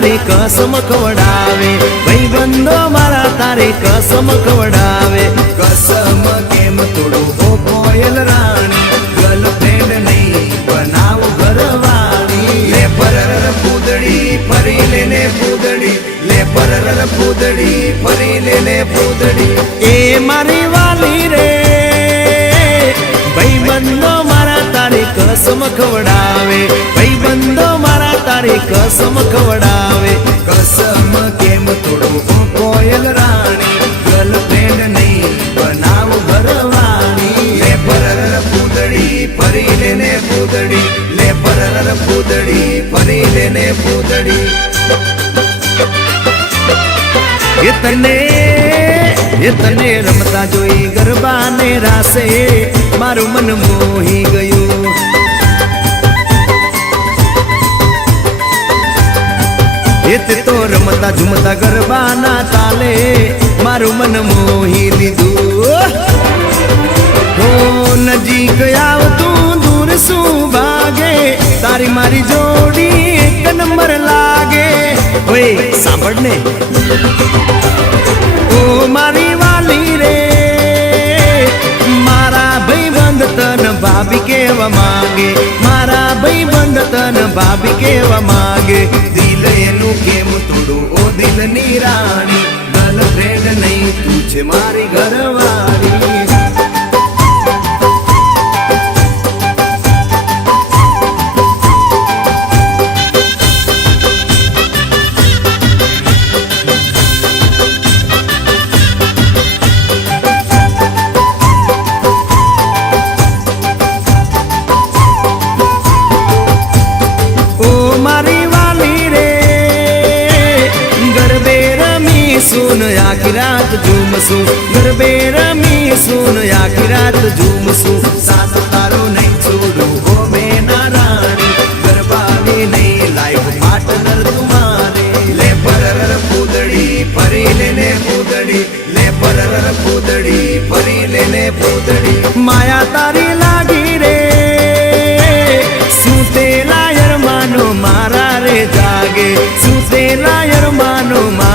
કસમ ખવડાવે? ભાઈબંધો મારા, તારે કસમ ખવડાવે? કસમ કેમ તોડો હો કોયલ રાણી? ગર્લફ્રેન્ડ નહીં, બનાવ ઘરવાળી. લે પરર પૂદડી ફરી લેને પૂદડી લે પરર પૂદડી ફરી લેને પૂદડી એ મારી વાલી રે. ભાઈબંધો મારા, તારી કસમ ખવડાવે? ભાઈબંધો મારા કસમ ખવડાવે. કસમ કેમ તોડું કોયલ રાણી. ગર્લફ્રેન્ડ નહીં, બનાવ ભરવાની લે પરર પૂદડી ફરી લેને પૂદડી લે પરર પૂદડી ફરી લેને પૂદડી એ તને રમતા જોઈ ગરબાને રાસે મારું મન મોહી ગયું. એ તો રમતા ઝુમતા ગરબાના તાલે મારું મન મોહી લીધું. હો નજીક આવતું દૂર શું ભાગે? તારી મારી જોડી એક નંબર લાગે. ઓય, સાંભળ ને. ઓ મારી વાલી રે, મારા ભાઈબંધ તન ભાભી કેવા માંગે. મારા ભાઈબંધ તન ભાભી કેવા માંગે. દિલ એનું કેમ તોડું સુન આખી રાત ઝૂમશું ગરબે રમી સુન આખી રાત ઝૂમશું સાથ તારો નહીં છોડું હો મેના રાણી ગરબાની નહીં લાઈવ પાર્ટનર તુમારે લે પરર પૂદડી ફરી લેને પૂદડી લે પરર પૂદડી ફરી લેને પૂદડી માયા તારી લાગી રે સુતેલા યરમાનો મારા રે જાગે સુતેલા યરમાનો મારા